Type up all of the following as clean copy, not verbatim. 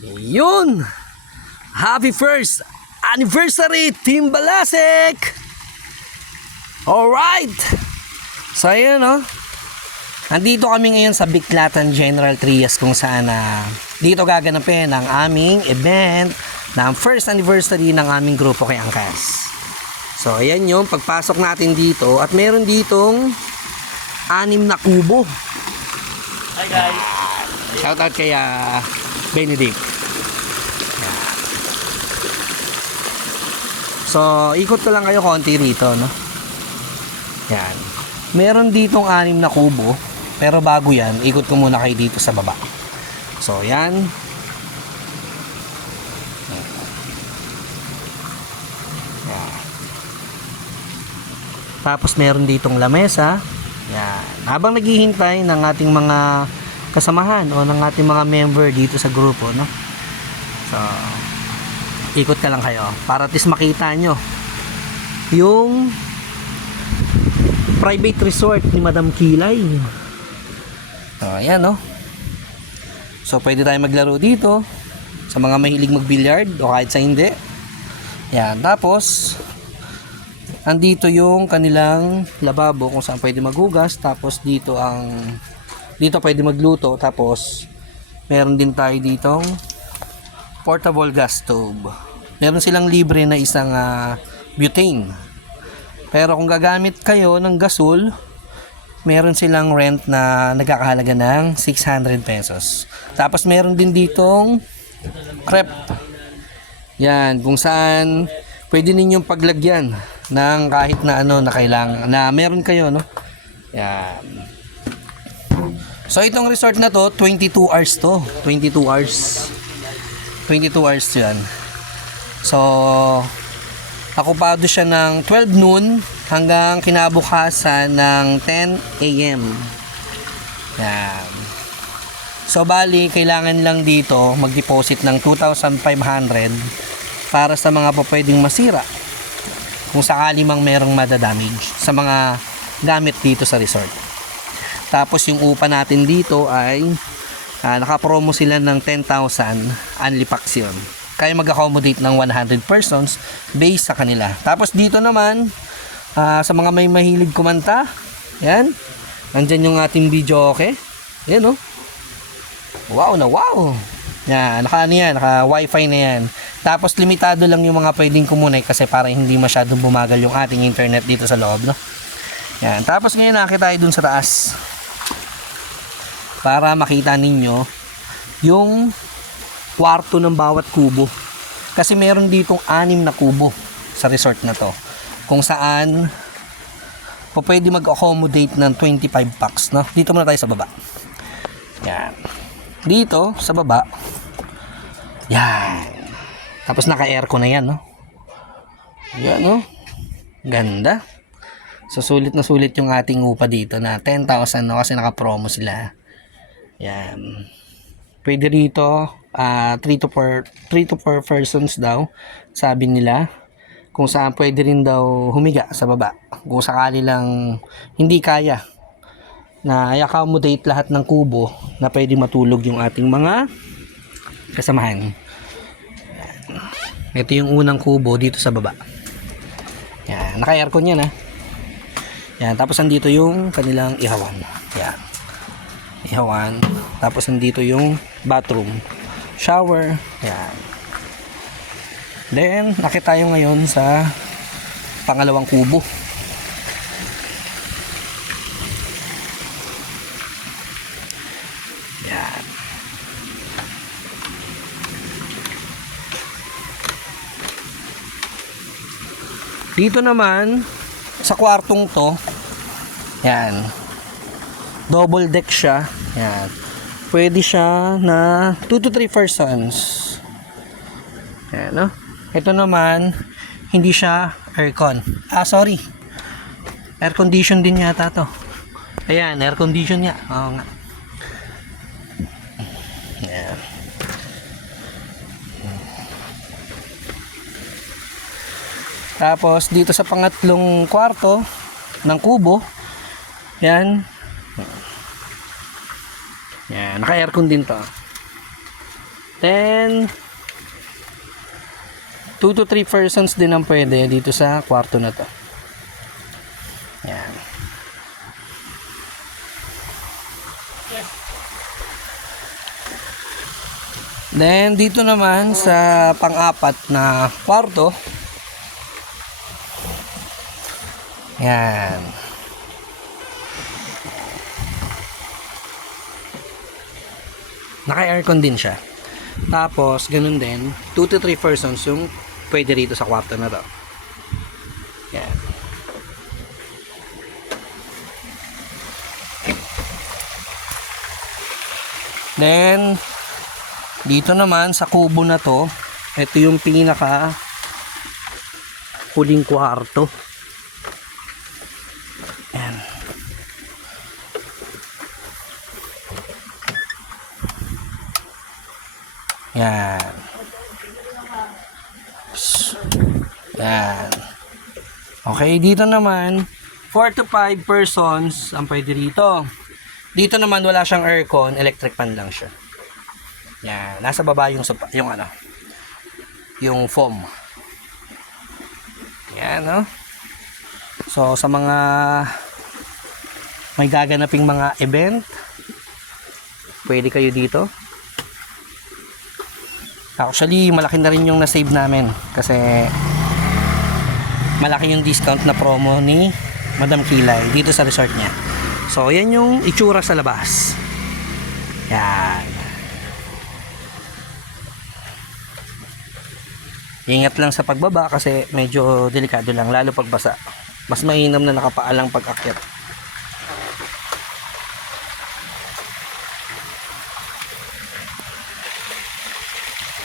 Yun! Happy first anniversary, Team Balasek! Alright! So ayan o. Nandito kami ngayon sa Biklatan General Trias kung saan dito gaganapin ang aming event ng first anniversary ng aming grupo kay Angkas. So ayan yung pagpasok natin dito at meron ditong 6 na kubo. Hi guys! Shoutout kay Benedict. So, ikot ko lang kayo konti rito, no? Yan. Meron ditong 6 na kubo, pero bago yan, ikot ko muna kayo dito sa baba. So, yan. Yan. Tapos, meron ditong lamesa. Yan. Habang naghihintay ng ating mga kasamahan o ng ating mga member dito sa grupo, no? So, ikot ka lang kayo para at least makita nyo yung private resort ni Madam Kilay. So, ayan, no? So, pwede tayo maglaro dito sa mga mahilig mag-billiard o kahit sa hindi. Yan. Tapos, andito yung kanilang lababo kung saan pwede maghugas. Tapos, dito pwede magluto. Tapos, meron din tayo ditong portable gas stove. Meron silang libre na isang butane. Pero kung gagamit kayo ng gasol, meron silang rent na nagkakahalaga ng 600 pesos. Tapos meron din ditong crepe. Yan, kung saan pwede ninyong paglagyan ng kahit na ano na kailangan na meron kayo, no? Yan. So itong resort na to, 22 hours to. 22 hours yan. So, okupado siya ng 12 noon hanggang kinabukasan ng 10 a.m. Yan. So, bali, kailangan lang dito mag-deposit ng 2,500 para sa mga pwedeng masira kung sakali mang merong madadamage sa mga gamit dito sa resort. Tapos, yung upa natin dito ay nakapromo sila ng 10,000 only packs yun. Kaya mag-accommodate ng 100 persons based sa kanila. Tapos dito naman, sa mga may mahilig kumanta, yan, nandyan yung ating video, okay? Yan, oh. Wow na wow! Yan, naka wifi na yan. Tapos limitado lang yung mga pwedeng kumunay kasi para hindi masyadong bumagal yung ating internet dito sa loob, no? Yan, tapos ngayon nakita tayo dun sa taas para makita ninyo yung kwarto ng bawat kubo. Kasi meron ditong 6 na kubo sa resort na to. Kung saan pwede mag-accommodate ng 25 packs, no? Dito muna tayo sa baba. Yan. Dito sa baba. Yan. Tapos naka-aircon na yan, no? Yan, no? Ganda. So sulit na sulit yung ating upa dito na 10,000, no? Kasi naka-promo sila. Yan. Pwede rito 3 to 4 persons daw, sabi nila. Kung saan pwede rin daw humiga sa baba. Kung sakali lang hindi kaya na i-accommodate lahat ng kubo na pwede matulog yung ating mga kasamahan. Yan. Ito yung unang kubo dito sa baba. Yan. Naka-aircon yan, ha. Yan. Tapos andito yung kanilang ihawan. Yan. Ihawan. Tapos nandito yung bathroom, shower. Yan. Then nakita tayo ngayon sa pangalawang kubo. Yan. Dito naman sa kwartong to, yan, double deck siya. Yan. Pwede siya na 2 to 3 persons. Yan, no? Ito naman, hindi siya aircon. Sorry. Air condition din yata to. Ayan, air condition niya. Oo nga. Yan. Tapos, dito sa pangatlong kwarto ng kubo, yan. Yan, naka-aircon din to. Then, 2 to 3 persons din ang pwede dito sa kwarto na to. Yan. Then, dito naman sa pang-apat na kwarto. Yan. Naka-aircon din siya. Tapos, ganun din, 2 to 3 persons yung pwede rito sa kwarto na to. Yan. Then, dito naman sa kubo na to, ito yung pinaka huling kwarto. Yan. Yan. Yan. Okay, dito naman 4 to 5 persons ang pwede rito. Dito naman wala siyang aircon, electric fan lang siya. Yan, nasa baba yung yung foam. Yan, no? So sa mga may gaganaping mga event, pwede kayo dito. Actually, malaki na rin yung na-save namin kasi malaki yung discount na promo ni Madam Kilay dito sa resort niya. So, yan yung itsura sa labas. Yan. Ingat lang sa pagbaba kasi medyo delikado lang, lalo pagbasa. Mas mainam na nakapaalang pag-akyat.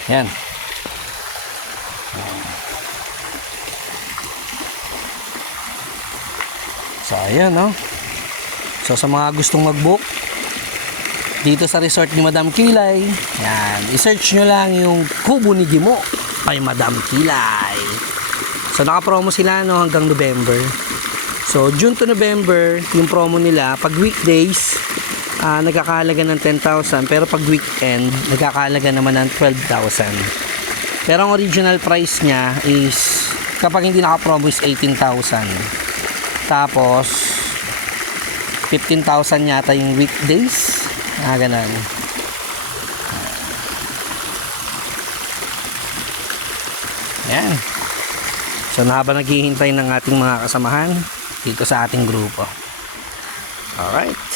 Yan. So, ayan, no? So, sa mga gustong mag-book dito sa resort ni Madam Kilay, yan, i-search nyo lang yung Kubo ni Jimo by Madam Kilay. So, naka-promo sila, no, hanggang November. So, June to November, yung promo nila, pag weekdays, nagkakahalaga ng 10,000, pero pag weekend, nagkakahalaga naman ng 12,000. Pero ang original price niya is, kapag hindi naka-promo is 18,000. Tapos, 15,000 yata yung weekdays. Ganun. Yan. So, habang naghihintay ng ating mga kasamahan dito sa ating grupo. Alright.